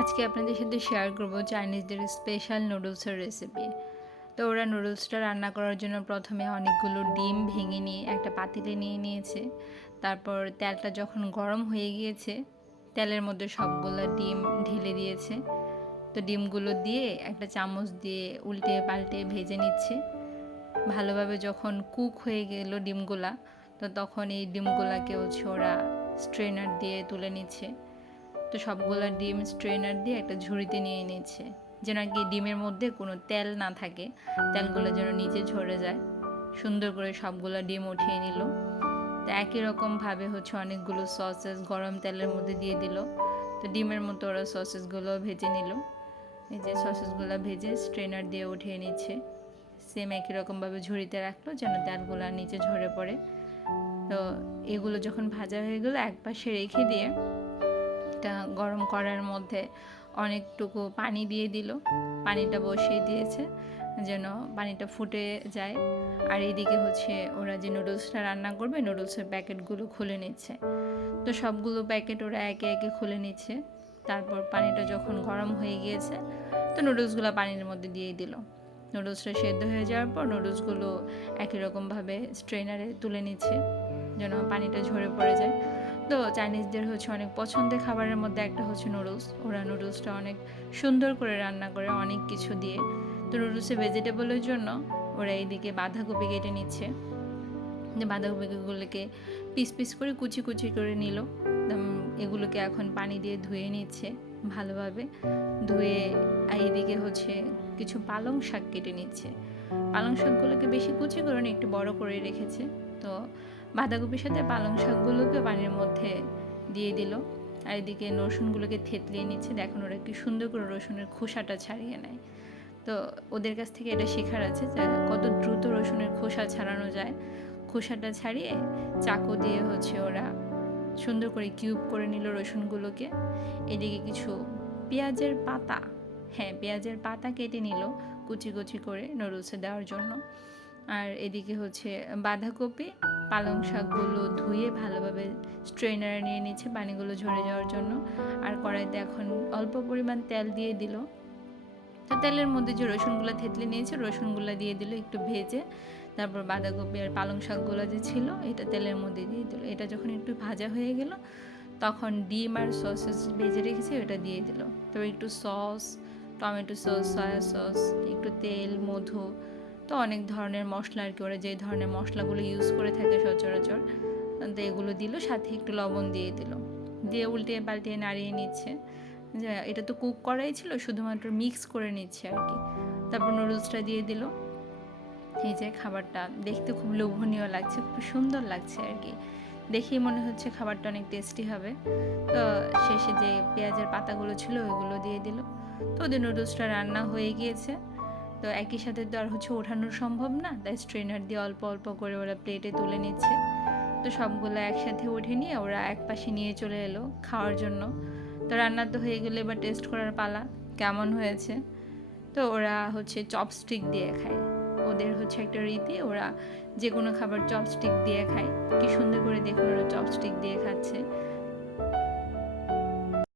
আজকে আপনাদের সাথে শেয়ার করব চাইনিজদের স্পেশাল নুডলসের রেসিপি। তো ওরা নুডলসটা রান্না করার জন্য প্রথমে অনেকগুলো ডিম ভেঙে নিয়ে একটা পাতিলে নিয়ে নিয়েছে। তারপর তেলটা যখন গরম হয়ে গিয়েছে, তেলের মধ্যে সবগুলো ডিম ঢেলে দিয়েছে। তো ডিমগুলো দিয়ে একটা চামচ দিয়ে উল্টে পাল্টে ভেজে নিচ্ছে। ভালোভাবে যখন কুক হয়ে গেল ডিমগুলা, তো তখন এই ডিমগুলাকে ওরা স্ট্রেনার দিয়ে তুলে নিচ্ছে। তো সবগুলা ডিম স্ট্রেনার দিয়ে একটা ঝুড়িতে নিয়ে নিচ্ছে, যেন আর কি ডিমের মধ্যে কোনো তেল না থাকে, তেলগুলো যেন নিচে ঝরে যায়। সুন্দর করে সবগুলা ডিম উঠিয়ে নিল। তো একই রকমভাবে অনেকগুলো সসেস গরম তেলের মধ্যে দিয়ে দিল। তো ডিমের মতো ওরা সসেসগুলো ভেজে নিল। এই যে সসেসগুলো ভেজে স্ট্রেনার দিয়ে উঠিয়ে নিচ্ছে। সেম একই রকমভাবে ঝুড়িতে রাখলো যেন তেলগুলো নিচে ঝরে পড়ে। তো এগুলো যখন ভাজা হয়ে গেলো এক পাশে রেখে দিয়ে একটা গরম কড়াইয়ের মধ্যে অনেকটুকু পানি দিয়ে দিল। পানিটা বসিয়ে দিয়েছে যেন পানিটা ফুটে যায়। আর এইদিকে ওরা যে নুডলসটা রান্না করবে নুডলসের প্যাকেটগুলো খুলে নিচ্ছে। তো সবগুলো প্যাকেট ওরা একে একে খুলে নিচ্ছে। তারপর পানিটা যখন গরম হয়ে গিয়েছে, তো নুডলসগুলো পানির মধ্যে দিয়ে দিল। নুডলসটা সেদ্ধ হয়ে যাওয়ার পর নুডলসগুলো একই রকমভাবে স্ট্রেনারে তুলে নিচ্ছে যেন পানিটা ঝরে পড়ে যায়। তো চাইনিজদের অনেক পছন্দের খাবারের মধ্যে একটা নুডলস। ওরা নুডলসটা অনেক সুন্দর করে রান্না করে অনেক কিছু দিয়ে। তো নুডলসে ভেজিটেবলের জন্য ওরা এইদিকে বাঁধাকপি কেটে নিচ্ছে। যে বাঁধাকপিগুলোকে পিস পিস করে কুচি কুচি করে নিল। এগুলোকে এখন পানি দিয়ে ধুয়ে নিচ্ছে ভালোভাবে। ধুয়ে এইদিকে কিছু পালং শাক কেটে নিচ্ছে। পালং শাকগুলোকে বেশি কুচি করে একটু বড় করে রেখেছে। তো বাঁধাকপির সাথে পালং শাকগুলোকে পানির মধ্যে দিয়ে দিল। আর এদিকে রসুনগুলোকে থেতলিয়ে নিচ্ছে। দেখুন ওরা কি সুন্দর করে রসুনের খোসাটা ছাড়িয়ে নেয়। তো ওদের কাছ থেকে এটা শেখার আছে যে কত দ্রুত রসুনের খোসা ছাড়ানো যায়। খোসাটা ছাড়িয়ে চাকু দিয়ে ওরা সুন্দর করে কিউব করে নিল রসুনগুলোকে। এদিকে কিছু পেঁয়াজের পাতা, পেঁয়াজের পাতা কেটে নিল কুচি কুচি করে নুডলসে দেওয়ার জন্য। আর এদিকে বাঁধাকপি পালং শাকগুলো ধুয়ে ভালোভাবে স্ট্রেনারে নিয়ে নিচ্ছে পানিগুলো ঝরে যাওয়ার জন্য। আর কড়াইতে এখন অল্প পরিমাণ তেল দিয়ে দিল। তো তেলের মধ্যে যে রসুনগুলো থেতলে নিয়েছে রসুনগুলো দিয়ে দিল একটু ভেজে। তারপর বাঁধাকপি আর পালং শাকগুলো যে ছিল এটা তেলের মধ্যে দিয়ে দিল। এটা যখন একটু ভাজা হয়ে গেল তখন ডিম আর সসেস ভেজে রেখেছে ওটা দিয়ে দিল। তারপর একটু sauce, tomato sauce, soya sauce, একটু তেল, মধু, তো অনেক ধরনের মশলা আর কি ওরা যে ধরনের মশলাগুলো ইউজ করে থাকে সচরাচর, তো এগুলো দিল। সাথে একটু লবণ দিয়ে দিল। দিয়ে উল্টিয়ে পাল্টিয়ে নাড়িয়ে নিচ্ছে। যে এটা তো কুক করাই ছিল, শুধুমাত্র মিক্স করে নিচ্ছে আর কি। তারপর নুডলসটা দিয়ে দিল। এই যে খাবারটা দেখতে খুব লোভনীয় লাগছে, খুব সুন্দর লাগছে আর কি। দেখেই মনে হচ্ছে খাবারটা অনেক টেস্টি হবে। তো শেষে যে পেঁয়াজের পাতাগুলো ছিল ওইগুলো দিয়ে দিল। তো ওদের নুডলসটা রান্না হয়ে গিয়েছে। তো একই সাথে তো আর ওঠানো সম্ভব না, তাই স্ট্রেনার দিয়ে অল্প অল্প করে ওরা প্লেটে তুলে নিচ্ছে। তো সবগুলো একসাথে উঠে নিয়ে ওরা এক পাশে নিয়ে চলে এলো খাওয়ার জন্য। তো রান্না তো হয়ে গেলে এবার টেস্ট করার পালা কেমন হয়েছে। তো ওরা চপস্টিক দিয়ে খায়। ওদের একটা রীতি, ওরা যে কোনো খাবার চপস্টিক দিয়ে খায়। কি সুন্দর করে দেখুন ওরা চপস্টিক দিয়ে খাচ্ছে।